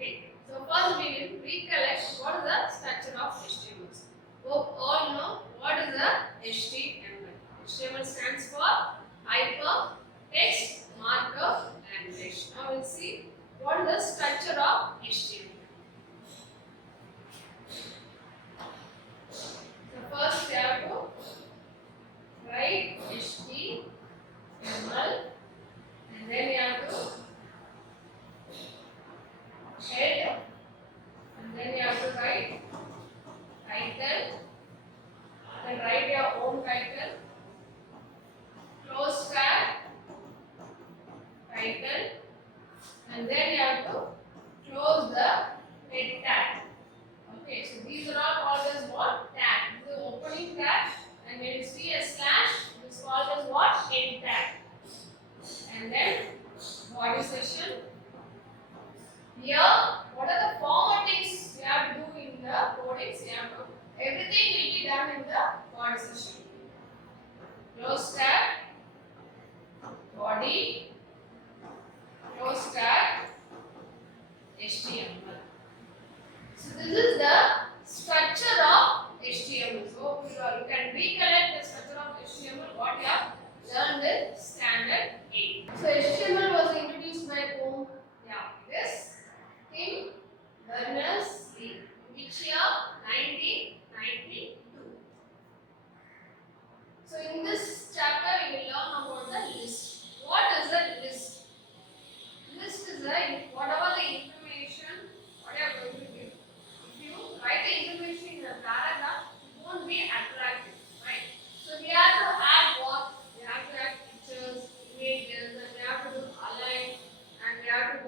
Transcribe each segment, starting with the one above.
Okay, so first we will recollect what is the structure of HTML. Hope all know what is the HTML. HTML stands for Hypertext Markup Language. Now we'll see what is the structure of HTML. So first we have to write HTML and then we have to head and then you have to write title, then write your own title, close tag, title, and then you have to close the head tag. Okay, so these are all called as what? Tag. This is the opening tag, and when you see a slash, this is called as what? Head tag. And then body section. Here, what are the formattings you have to do in the codings? You have to, everything will be done in the body section. Close tag, body, close tag, HTML. So this is the structure of HTML. So you can recollect the structure of HTML what you have learned in standard 8. So HTML was introduced by whom? Yeah, this Tim Berners-Lee. Which year? 1992. So in this chapter we will learn about the list. What is a list? List is whatever the information what you are going to give. If you write the information in a paragraph, it won't be attractive, right? So we have to add what? We have to add pictures, images, and we have to do align, and we have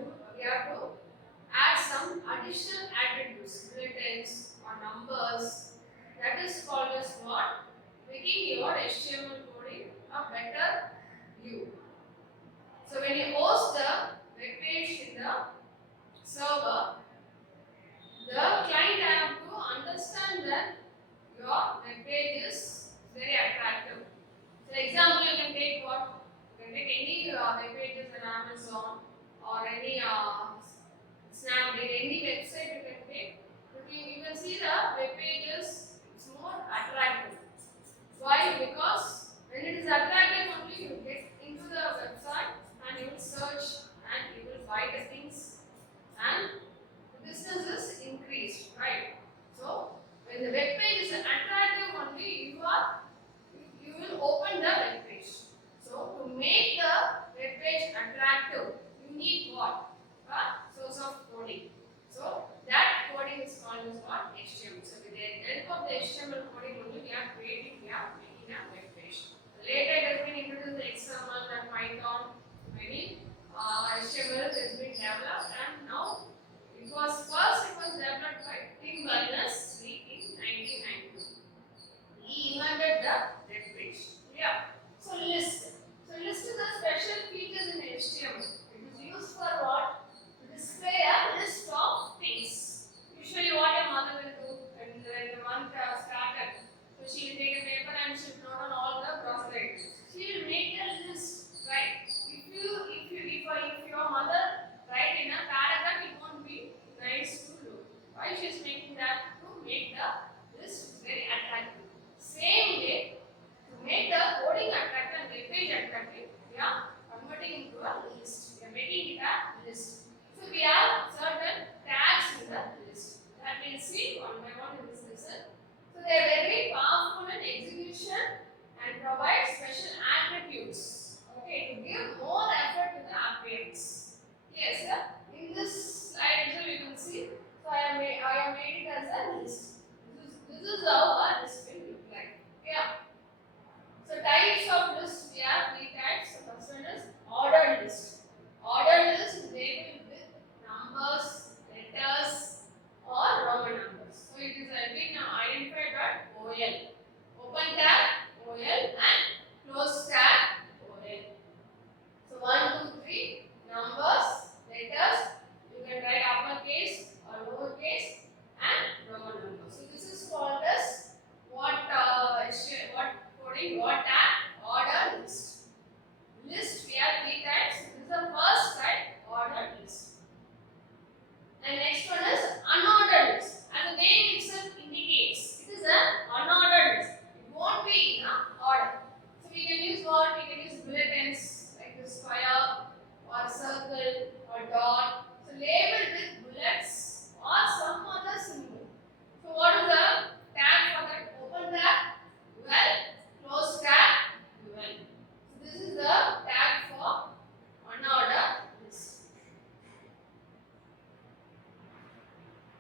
to add some additional attributes, bulletins or numbers. That is called as what? Making your HTML coding a better view. So when you host the web page in the server, the client have to understand that your web page is very attractive. So example, you can take what? You can take any web pages on Amazon or any Snapdeal, any website you can take. You can see the web pages, it's more attractive. Why? Because when it is attractive only you get into the website and you will search and you will buy the things and the business is increased, right? So when the web page is attractive only you will open the web page. So to make the web page attractive, you need what? A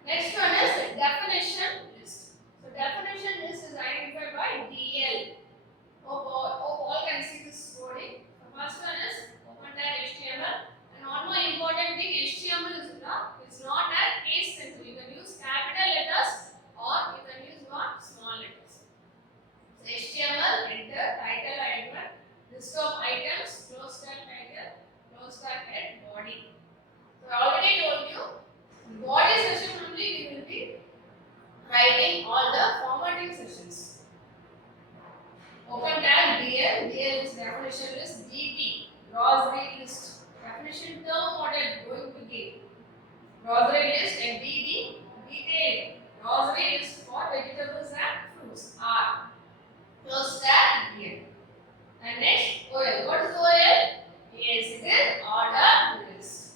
Next one is definition list. So definition list is identified by DL. Hope all can see this coding. The first one is open tag HTML. And one more important thing, HTML is not a case sensitive. You can use capital letters or you can use what? Small letters. So HTML, header, title, item, list of items, close tag title, close tag head, body. So I already told you, body session only we will be writing all the formatting sessions. Open tag DL, DL is definition list, DT, grocery list, definition term what I am going to give. Grocery list and DD, detail, grocery list for vegetables and fruits are. Close tag DL. And next OL, what is OL? Yes, it is order list.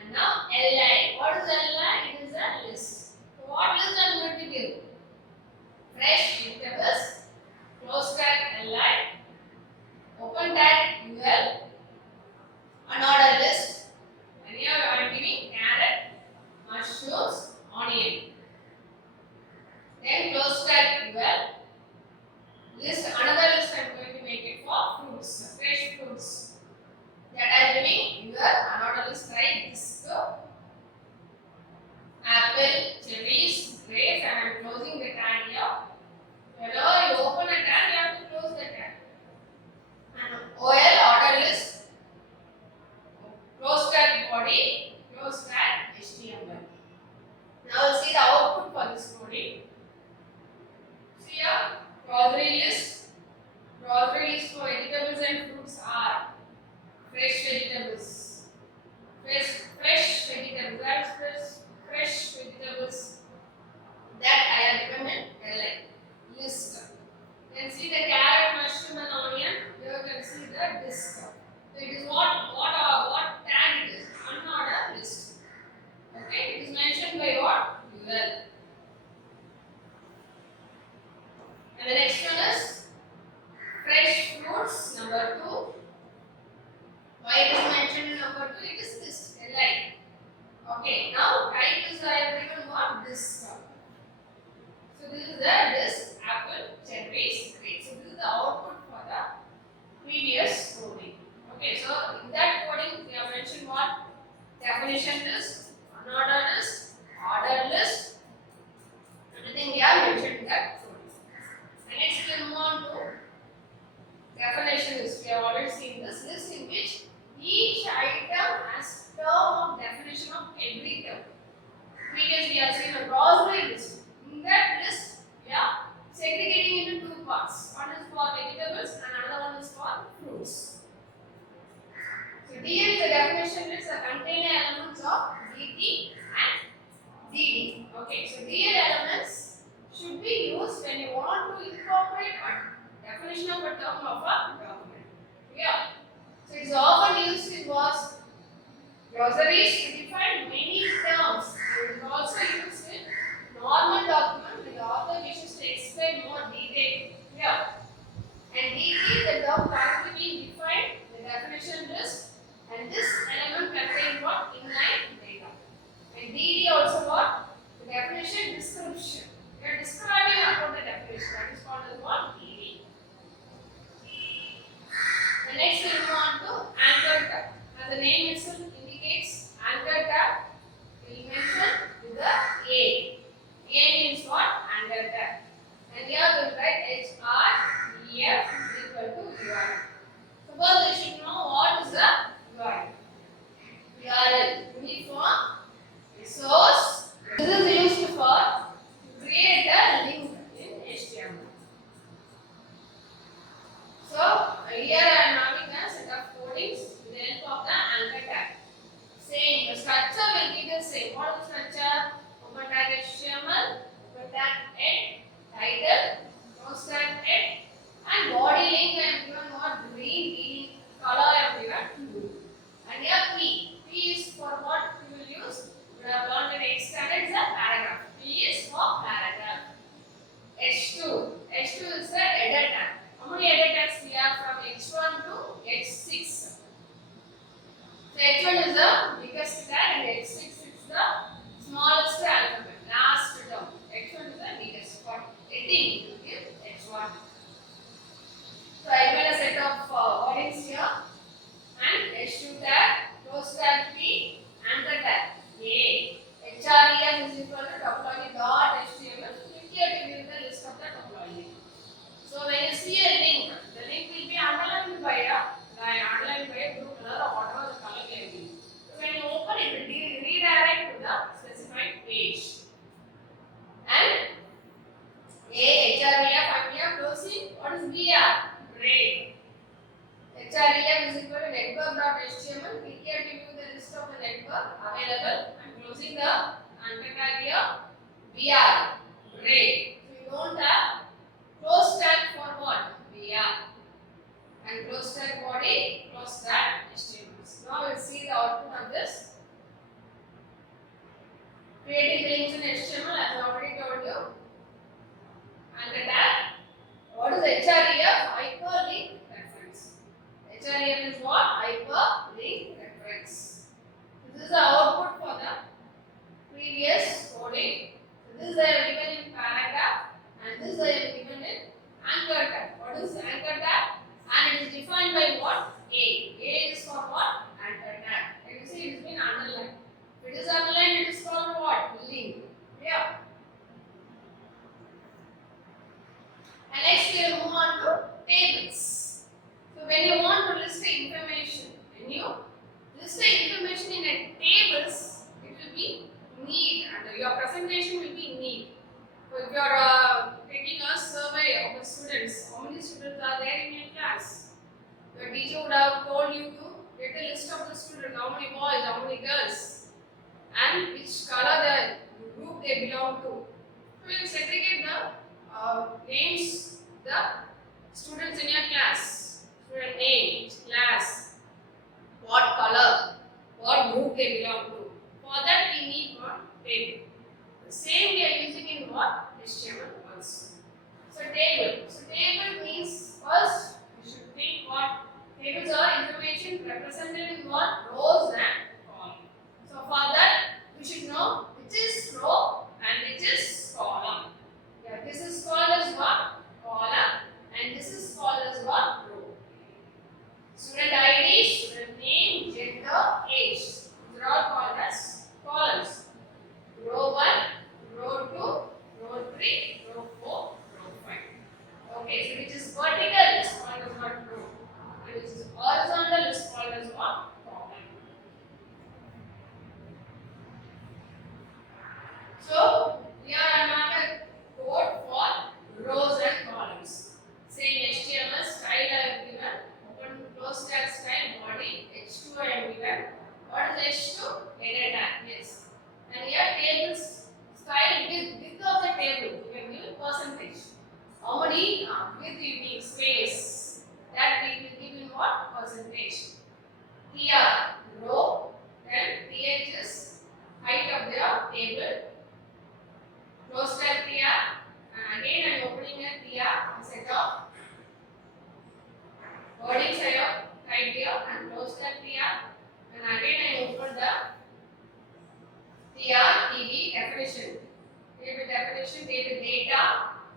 And now LI, what is LI? It is a list. So what list I am going to give? Fresh vegetables, close tag LI, open tag UL, unordered list, and here I am giving carrot, mushrooms, onion. Then close tag UL, list, another list I am going to make it for fruits, fresh fruits. That I am giving UL, unordered list like this. So, apple, cherries, grapes, and I am closing the tag here. Whenever you open a tag, you have to close the tag. And OL order list, close tag body, close tag HTML. Now we'll see the output for this coding. See here, grocery list for vegetables and fruits are fresh vegetables. Fresh vegetables, that's fresh vegetables that I have given in LI list. Then see the carrot, mushroom and onion. Here you can see the list. So it is what tag it is? Unordered list. Okay, it is mentioned by what? UL. And the next one is fresh fruits, number 2. Why it is mentioned in number 2? It is this, LI. Okay, now type is I have given what? This. So this is this apple, cherries, grapes. So this is the output for the previous coding. Okay, so in that coding we have mentioned what? Definition list, unordered list, order list. Everything we have mentioned in that coding. And next we move on to definition list. We have already seen this list in which each item has term of definition of every term. Previously we have seen a grocery list. In that list, we are segregating into 2 parts. One is for vegetables and another one is for fruits. So DL is the definition list that contain elements of DT and DD. Okay, so DL elements should be used when you want to incorporate a definition of a term of a document. Yeah. So it is often used in what? Glossaries to define many terms. It is also used in normal document when the author wishes to explain more detail here. And DT, the term currently being defined, the definition list, and this element contains what? Inline data. And DD also what? The definition description. We are describing about the definition. That is called as what? DD. The next we move on to anchor tag. As the name itself indicates, anchor tag will mention with the A. A means what? Anchor tag. And here we will write HREF is equal to URL. Suppose we should know what is the URL. URL, uniform resource. This is used for create a link in HTML. So here I am having a set of codings with the help of the anchor tag. Same, the structure will be the same. What is the structure? Open tag HTML, open tag head, title, close tag head, and body link I am given what? Green, meaning color I am given blue. And here P. P is for what we will use? We have learned in 8th standard is a paragraph. P is for paragraph. H2. H2 is the header tag. How many header tags we have from H1 to H6? So H1 is the biggest tag and H6 is the smallest alphabet. the anchor tag here. BR, break. So you don't have close tag for what? BR. And close tag body, close tag HTML. Now we'll see the output of this. Creating links in HTML as I already told you. Anchor tag. What is HREF? Hyperlink reference. HREF is what? Hyperlink reference. This is the output for the previous coding. So this is given in paragraph and this is given in anchor tag. What is anchor tag? And it is defined by what? A. A is for what? Anchor tag. Can you see it has been underlined? If it is underlined, it is called what? Link. Yeah. And next we will move on to tables. So when you want to list the information, when you list the information in a tables, it will be neat and your presentation will be neat. So if you are taking a survey of the students, how many students are there in your class? Your teacher would have told you to get a list of the students, how many boys, how many girls, and which color the group they belong to. So you segregate the names, the students in your class, student name, class, what color, what group they belong to. For that we need one table. The same we are using in what? HTML also. So table. So table means first you should think what tables are information represented in what? Rows and columns. So for that we should know which is row and which is column. Yeah, this is called as what? Column and this is called as what? Row. Student ID, student name, gender, age. These are all called as columns. Row 1, row 2, row 3, row 4, row 5. Okay, so which is vertical is called as what? Row. And which is horizontal is called as what? Column. So, we are another code for rows and columns. Same HTML style I have given. Open close tag style body H2 I have given. What is H2? Header tag. Yes. And here tables style width of the table. You can give percentage. How many width you need space. That we will give in what? Percentage. TR row. Then TH is height of the table. Close tag TR. And again I am opening a TR set of wording here, type here and close tag TR. And again I open the TR TB definition. Table definition, table data,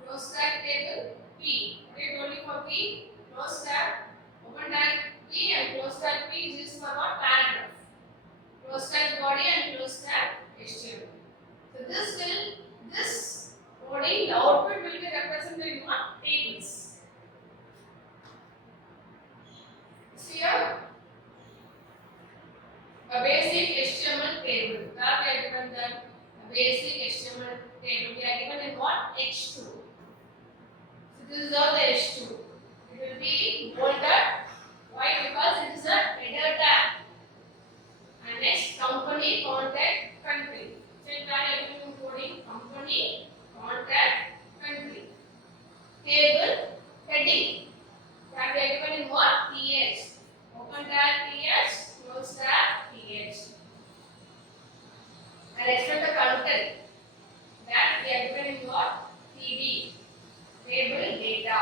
close tag table P. Wait only for P, close tag, open tag P and close tag P is used for what? Paragraph. Close tag body and close tag HTML. So this coding, the output will be represented in what? Tables. See here, a basic HTML table. That we are given the basic HTML table. We are given in what? H2. So this is all the H2. It will be bolded. Why? Because it is a header tag. And next, company, contact, country. So if I am given coding company, contact, country. Table, heading. That we are given in what? TH. Open tag TH, close tag TH. And explain the content. That we are given in what? TB. Table data.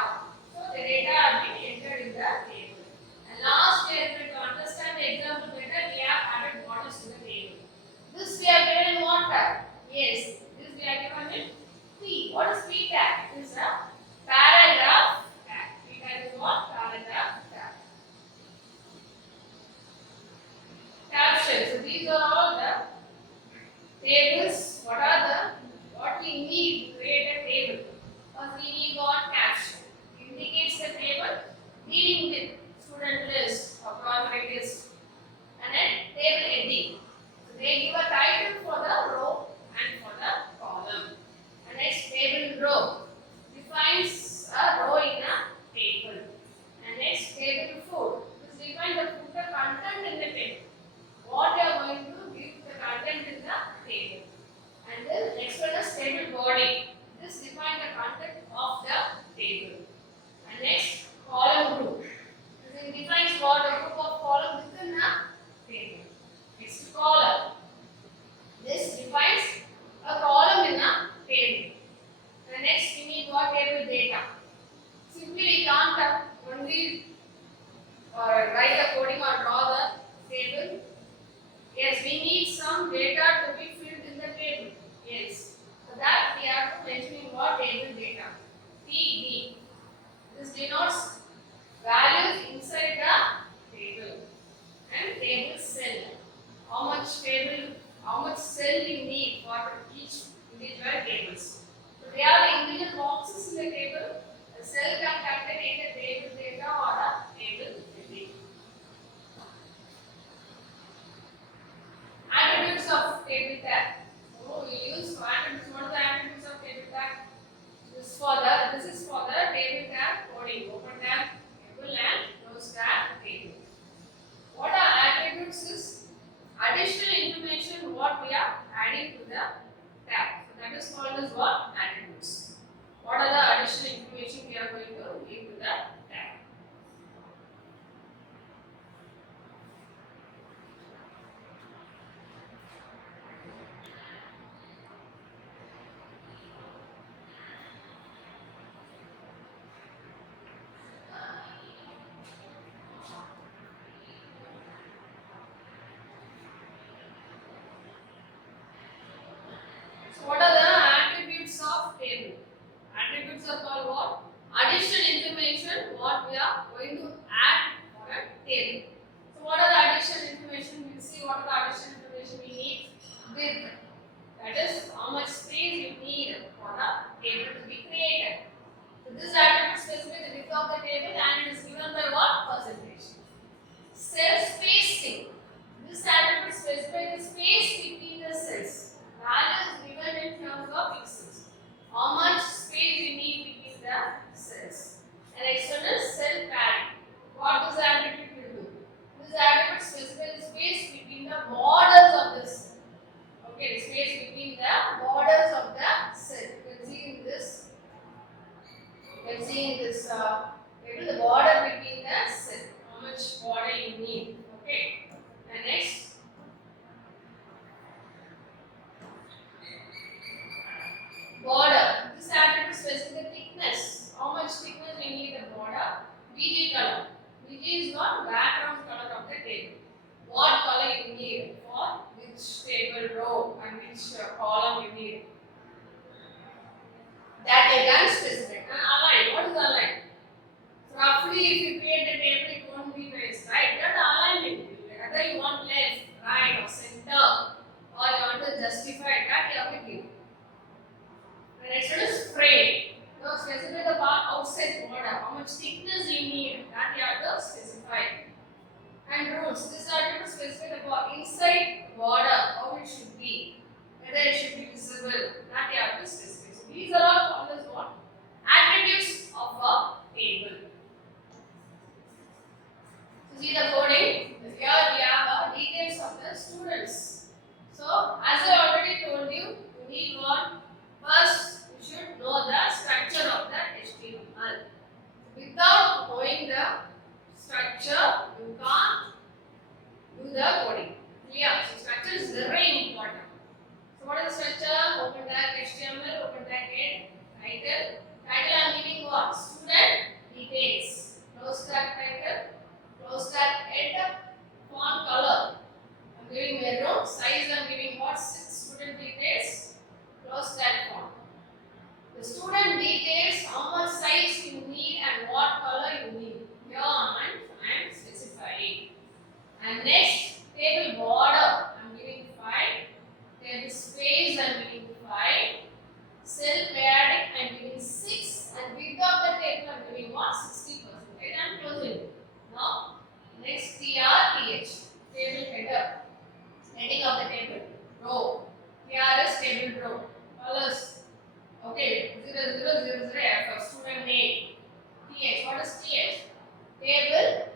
So the data are being entered in the table. And last we are going to understand the example better, we have added borders to the table. This we have given in for each individual tables. So they are the individual boxes in the table. A cell can contain either table data or a table heading. Attributes of table tag. So we use attributes. What are the attributes of table tag? This is for the table tag coding. Open tag table and close tag table. What are attributes is additional information what we are adding to the tag. So that is called as what? Attributes. What are the additional information we are going to give to the tag? So what are the attributes of table? Attributes are called what? Additional information what we are going to add for a table. So what are the additional information? We will see what are the additional information we need with. That is how much space you need for a table to be created. So this attribute specifies the width of the table and it is given by what? Percentage. Cell spacing. This attribute specifies the space between the cells. Value is given in terms of pixels. How much space you need between the cells. And next one is cell padding. What this attribute will do? This attribute specifies the space between the borders of the cell. Okay, the space between the borders of the cell. You can see in this. You can see in this table the border between the cell. How much border you need. Okay. And next. Border. This attribute specifies the thickness. How much thickness we need the border. BG color. BG is not background color of the table. What color you need for which table row and which column you need. That you can specify. And align. What is align? Roughly, if you create the table, it won't be nice, right? That alignment. Whether you want left, right, or center, or you want to justify that, you have to give. The next one is frame. Now specify the part outside border. How much thickness you need, that you have to specify. And rules. This attribute specify the part inside border, how it should be. Whether it should be visible, that you have to specify. So these are all called as what? Attributes of a table. So see the coding. Here we have details of the students. So as I already told you, you need one. First, you should know the structure of the HTML. Without knowing the structure, you can't do the coding. Clear? So structure is very important. So what is the structure? Open tag HTML, open tag head, title. Title I am giving what? Student details. Close tag title, close tag head, font color. I am giving maroon. Size I am giving what? 6 student details. Close tag font. The student details, how much size you need and what color you need. Here I am specifying. And next, table border, I am giving 5. Table space, I am giving 5. Cell padding, I am giving 6. And width of the table, I am giving what? 60%. I am closing. Now, next TRTH, table header. Heading of the table, row. Here is table row. Colors. Okay, 0000 for student name. TH. What is TH? Table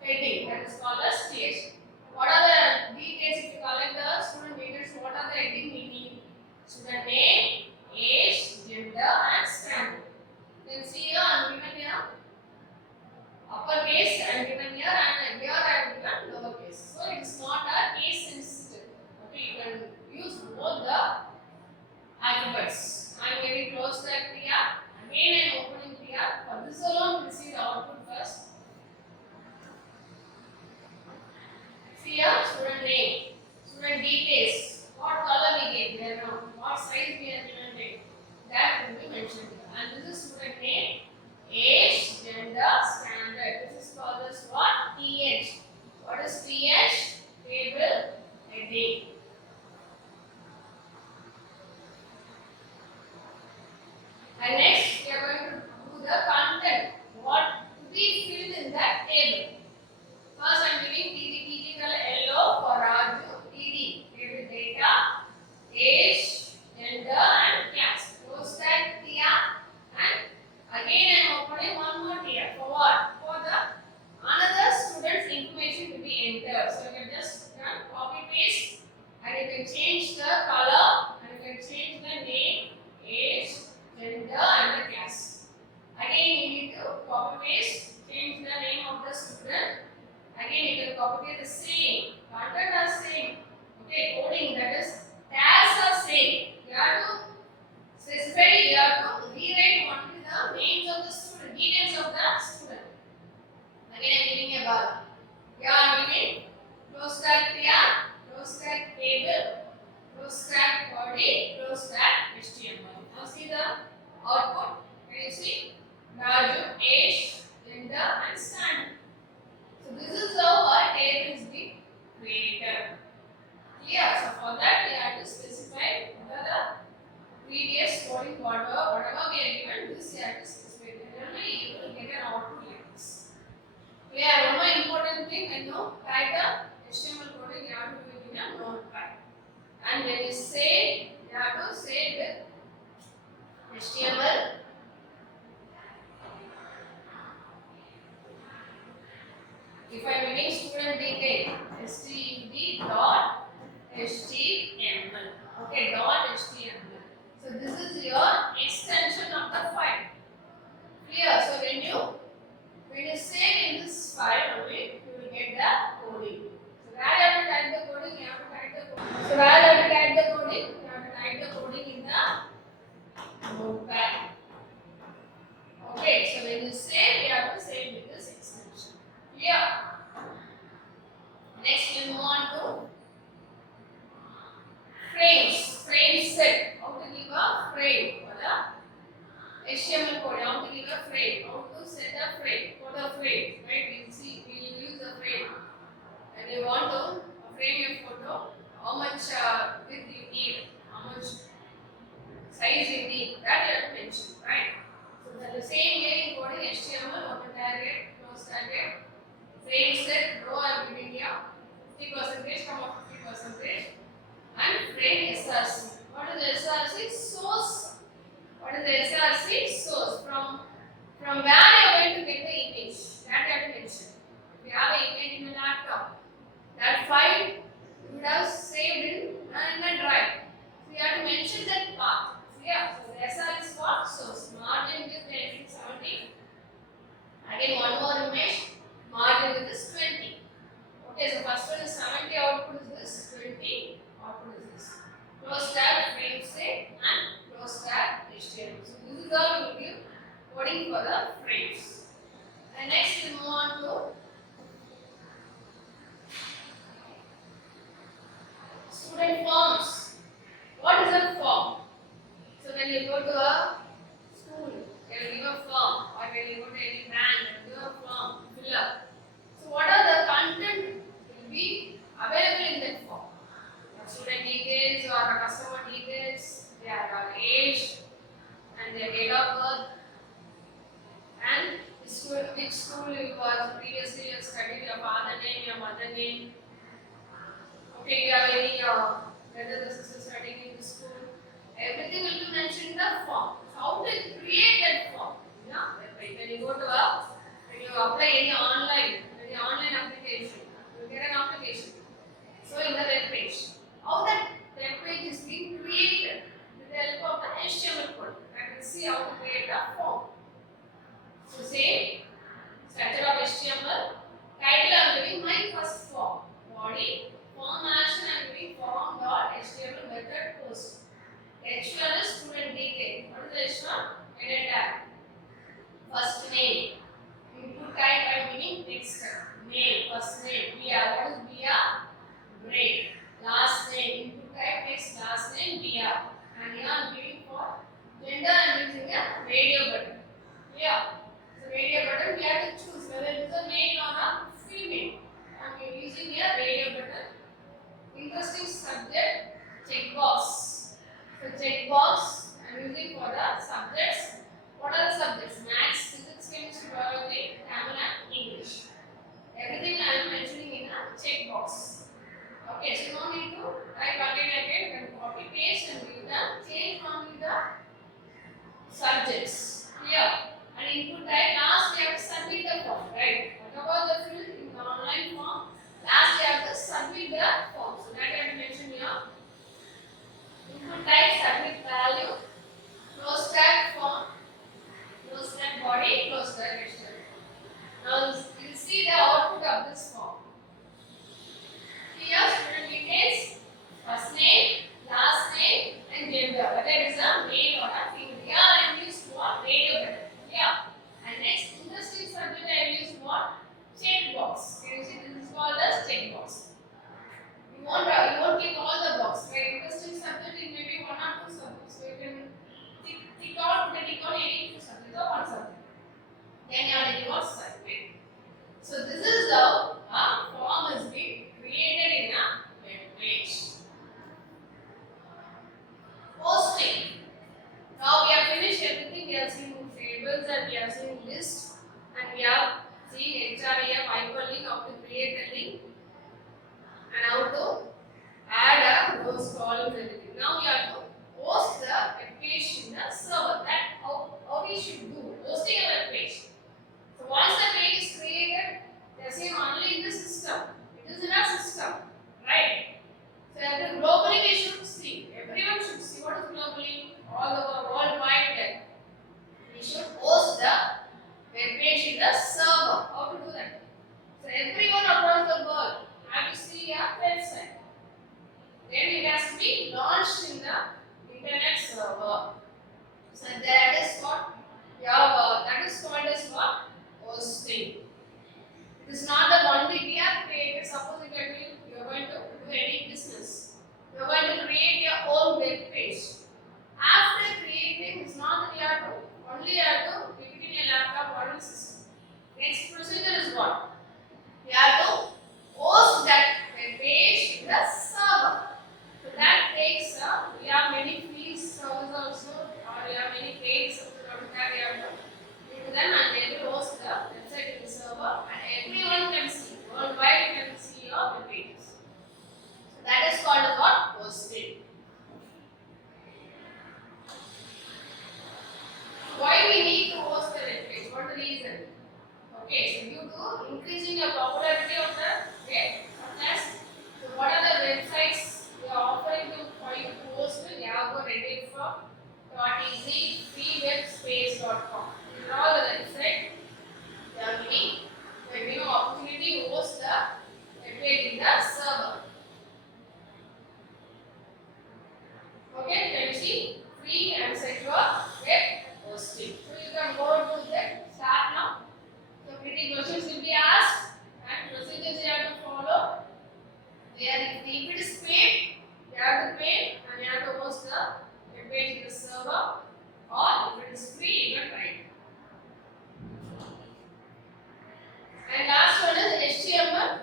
heading. That is called as TH. What are the details? If you collect the student details, what are the heading we need? Student name, age, gender, and standard. You can see here I am given here uppercase I am given here and here I am given lowercase. So it is not a case sensitive. Okay, you can use both the alphabets. I am giving close tag here. Again I am opening here. For this alone, we will see the output first. See here, student name, student details, what color we gave there now, what size we are given there. That will be mentioned here. And this is student name, age, gender, standard. This is called as what? TH. What is TH? Table heading. change the color and you can change the name, age, gender and the class. Again you need to copy paste, change the name of the student. Again you can copy paste the same, content are same. Okay, coding that is tags are same. You have to specify, you have to rewrite only the names of the student, details of the student. Again I am giving a bar. Here I am giving close tag clear, close tag table, close tag body, close tag HTML. Now see the output. Can you see? Value, age, gender and standard. So this is how our table is being created. Clear? So for that we have to specify the previous coding whatever we are given, this you have to specify. Then only you will get an output like this. Clear? One more important thing, when you type the HTML coding, you have to do it in a notepad. And when you save, you have to save with HTML. If I am giving student detail, std dot html. Okay, dot html. So this is your extension of the file. Clear? So when you save in this file only, you will get the coding. So where you have to type the coding, you have to type the coding. So where you have to type the coding, you have to type the coding in the notepad. Okay, so when you save, you have to save with this extension. Clear? Next we move on to frames. Frame set. How to give a frame for the HTML code. How to give a frame. How to set a frame for the frame. Right? We see we will use a frame. And you want to frame your photo. How much width you need. How much size you need. That you have to mention. Right? So the same way in coding HTML, open target, close target, frame set, row I am giving here, 50%, comma 50%, and frame SRC. What is SRC? Source. What is the SRC? Source. From where you are going to get the image. That you have to mention. If you have an image in the laptop, that file you would have saved in a drive. So you have to mention that path. So yeah, so the SR is what? Source. Margin with 70. Again one more image. Margin with this 20. Okay, so first one is 70, output is this, 20, output is this. Close tab, frame set, and close tab, HTML. So this is how we will give coding for the frames. And next we move on to student forms. What is a form? So when you go to a school, they will give a form, or when you go to any bank, they will give a form, fill up. So what are the content will be available in that form? Student details or customer details, their age and their date of birth, and which school you was previously studied, your father name, your mother name. Okay, you have any brothers or sisters studying in the school. Everything will be mentioned in the form. So how to create that form? When you go to when you apply any online application, you get an application. So in the web page, how that web page is being created with the help of the HTML code. I can see how to create a form. So same structure of HTML. Title I am giving my first form. Body. Form action I am giving form dot HTML method post. H1 is student detail. What is H1? Header tag. First name. Input type I am giving text. Name. First name. Bia. What is Bia? Grade. Last name. Input type text. Last name Bia. And here I am giving for gender I am using a radio button. Here. So radio button we have to choose whether it is a male or a female. I am using here radio button. Interesting subject checkbox. So checkbox I am using for the subjects. What are the subjects? Maths, physics, chemistry, biology, Tamil and English. Everything I am mentioning in a checkbox. Okay, so no need to type again. You can copy paste and you can change only the subjects. Here. And input type last we have to submit the form, right? Whatever the field in the online form, last we have to submit the form. So that I have to mention here. that we have seen list and we have seen HREF hyperlink, how to create a link and how to add a rows, columns, everything. Now we have to host the web page in the server. That how we should do hosting a web page. So once the page is created, they are seen only in the system. It is in a system, right? So globally we should see. Everyone should see what is globally all over worldwide. Web. We should host the web page in the server. How to do that? So everyone across the world have to see a website. Then it has to be launched in the internet server. So that is what that is called as what? Hosting. It is not the only we have created. Suppose if you are going to do any business, you are going to create your own web page. After creating, it's not that you have to only have to keep it in your laptop or in system. Next procedure is what? You have to host that web page in the server. So that takes we have many fields servers also, or we have many pages from that we have to do them and they will host the website in the server and everyone can see, worldwide can see your web pages. So that is called as what? Hosting. Why we need to host the web page? What is the reason? Okay, so due to increasing your popularity of the web contest. So what are the websites we are offering for you to host? We have got Reddit for .easy, freewebspace.com. These are all the websites. They are giving opportunity to host the web page in the server. Okay, can you see? Free and secure web hosting. So you can go to the start now. So pretty questions will be asked and procedures you have to follow. There, if it is paid, you have to pay and you have to host the web page in the server, or if it is free, you can try it. And last one is HTML.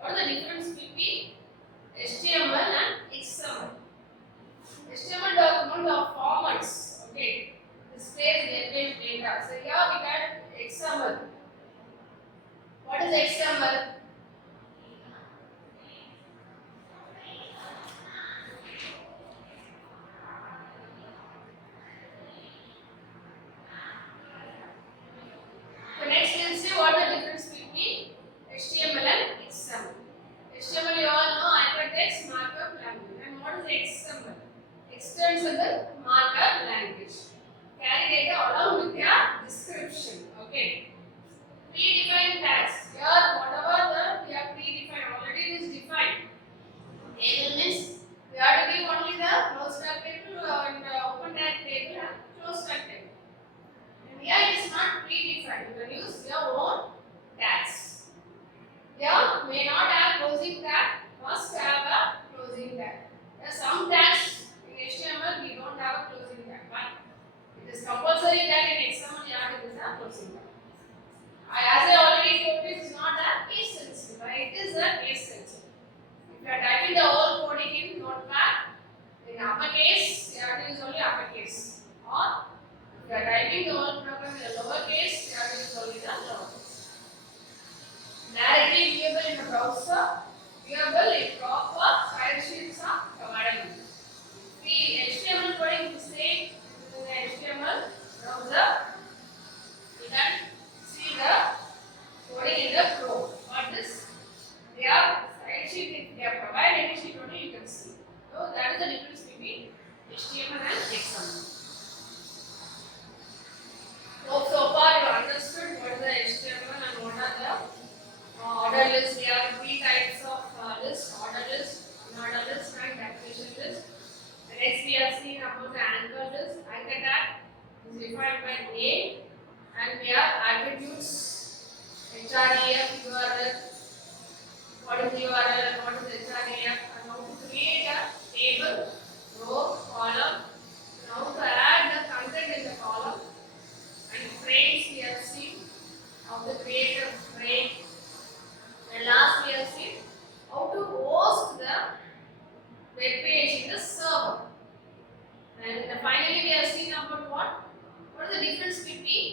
What is the difference between HTML and XML? HTML document of formats, okay, displays web page data. So here we got XML. What is XML? So next we'll see what the difference between HTML and XML. HTML you all know hypertext markup language. And what is XML? Extensible markup language. Carry data along with your description. Okay. Predefined tags. Here whatever we have predefined already it is defined. Table means we have to give only the closed tag table and open tag table and closed tag table. And here it is not predefined. You can use your own tags. Here may not have closing tag, must have a closing tag. There are some tags in HTML we don't have a closing tag, but it is compulsory that in XML you have to use a closing tag. As I already told you, it is not a case sensitive, right? It is a case sensitive. If you are typing the whole coding in Notepad, in uppercase, you have to use only uppercase. Or if you are typing the whole program in the lowercase, you have to use only the lowercase. Directly viewable in the browser, viewable in proper style sheets are provided. The HTML coding is the same in the HTML browser. You can see the coding in the Chrome. But this, they are style sheet, if they are provided any sheet only you can see. So that is the difference between HTML and XML. Hope so far you understood what is the HTML and what are the order lists. There are three types of lists: order list, unorder list, and definition list. The next we have seen about the anchor list. Anchor tag is defined by name, and we have attributes, HREF, URL. What is the URL and what is HREF, and how to create a table, row, column, and how to add the content in the column. And frames we have seen how to create a frame. And last we have seen how to host the web page in the server. And finally we have seen about what? What is the difference between